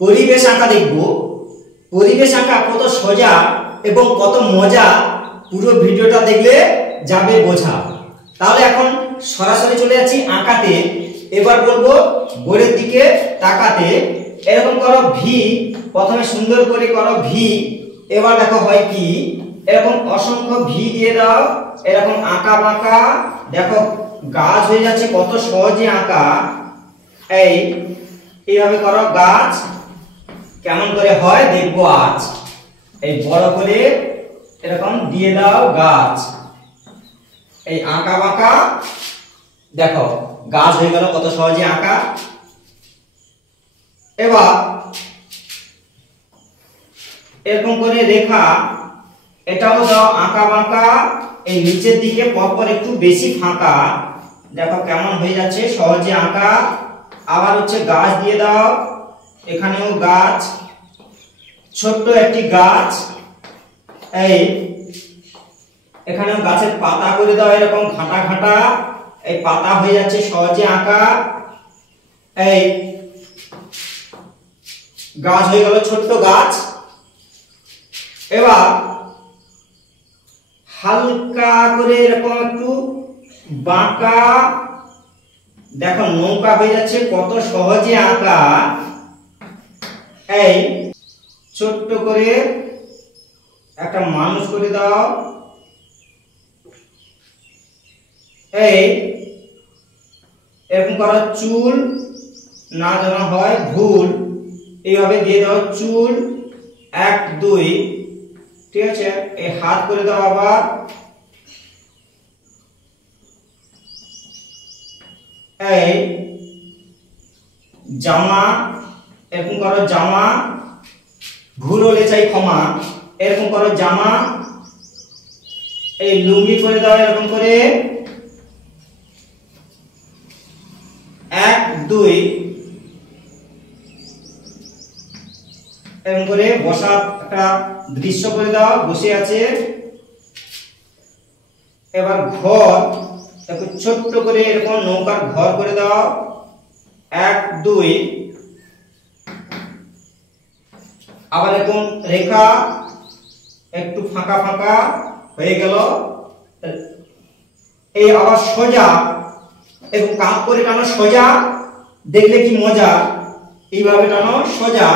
পরিবেশ আঁকা দেখব। পরিবেশ আঁকা কত সোজা এবং কত মজা পুরো ভিডিওটা দেখলে যাবে বোঝা। তাহলে এখন সরাসরি চলে যাচ্ছি আঁকাতে। এবার বলবো বোর্ডের দিকে তাকাতে। এরকম করো ভি, প্রথমে সুন্দর করে করো ভি। এবার দেখো হয় কি, এরকম অসংখ্য ভি দিয়ে দাও, এরকম আঁকা বাঁকা। দেখো গাছ হয়ে যাচ্ছে কত সহজে আঁকা। এইভাবে করো গাছ, কেমন করে হয় দেখবো আজ। এই বড় করে এরকম দিয়ে দাও গাছ, এই আঁকা বাঁকা। দেখো গাছ হয়ে গেল কত সহজে আঁকা। এবার এরকম করে রেখা, এটাও দাও আঁকা বাঁকা। এই নিচের দিকে পরপর একটু বেশি ফাঁকা। দেখো কেমন হয়ে যাচ্ছে সহজে আঁকা। আবার হচ্ছে গাছ দিয়ে দাও, এখানেও গাছ, ছোট্ট একটি গাছ। এই এখানেও গাছের পাতা করে দাও এরকম ঘাটা ঘাটা। এই পাতা হয়ে যাচ্ছে সহজে আঁকা। এই গাছ হয়ে গেল ছোট্ট গাছ। এবার হালকা করে এরকম একটু বাঁকা। দেখো নৌকা হয়ে যাচ্ছে কত সহজে আঁকা। এই ছোট্ট করে একটা মানুষ করে দাও। এই এরকম করা চুল, না যেন হয় ভুল, এইভাবে দিয়ে দাও চুল 1 2। ঠিক আছে, এই হাত করে দাও আবার। এই জামা, এরকম করো জামা, ভুল হলে চাই ক্ষমা। এরকম করো জামা। এই লুঙ্গি করে দাও এরকম করে 1 2। এরকম করে বসা একটা দৃশ্য করে দাও, বসে আছে। এবার ঘর, একটু ছোট্ট করে এরকম নৌকার ঘর করে দাও 1 2। আবার এরকম রেখা একটু ফাঁকা ফাঁকা হয়ে গেল। এই আবার সোজা, এরকম কাপ করে টানো সোজা, দেখলে কি মজা। এইভাবে টানো সোজা।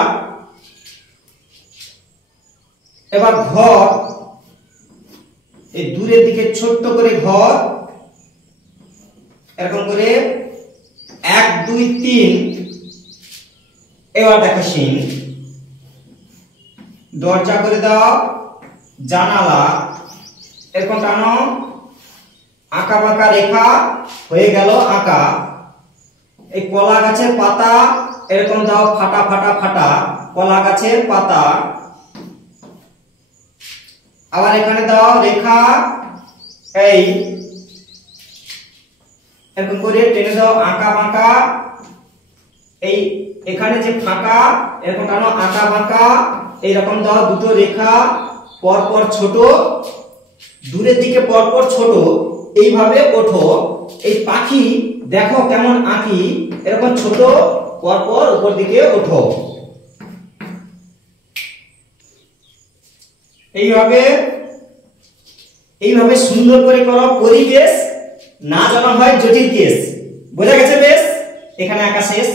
এবার ঘর, এই দূরের দিকে ছোট্ট করে ঘর, এরকম করে 1 2 3। এবার দেখো সিন, দরজা করে দাও, জানালা, এরকম টানো, আঁকা বাঁকা রেখা হয়ে গেল আঁকা। এই কলা গাছের পাতা, এরকম দাও ফাটা ফাটা ফাটা কলা গাছের পাতা। আবার এখানে দাও রেখা, এই এরকম করে টেনে দাও আঁকা বাঁকা। এই এখানে যে ফাঁকা, এরকম টানো আঁকা বাঁকা। এইরকম দাও দুটো রেখা পরপর ছোট, দূরের দিকে পরপর ছোট। এইভাবে ওঠো। এই পাখি দেখো কেমন আঁকি, এরকম ছোট পরপর উপর দিকে ওঠো। এইভাবে সুন্দর করে করো পরিবেশ, না যেন হয় জটিল কেস। বোঝা গেছে? বেশ, এখানে আঁকা শেষ।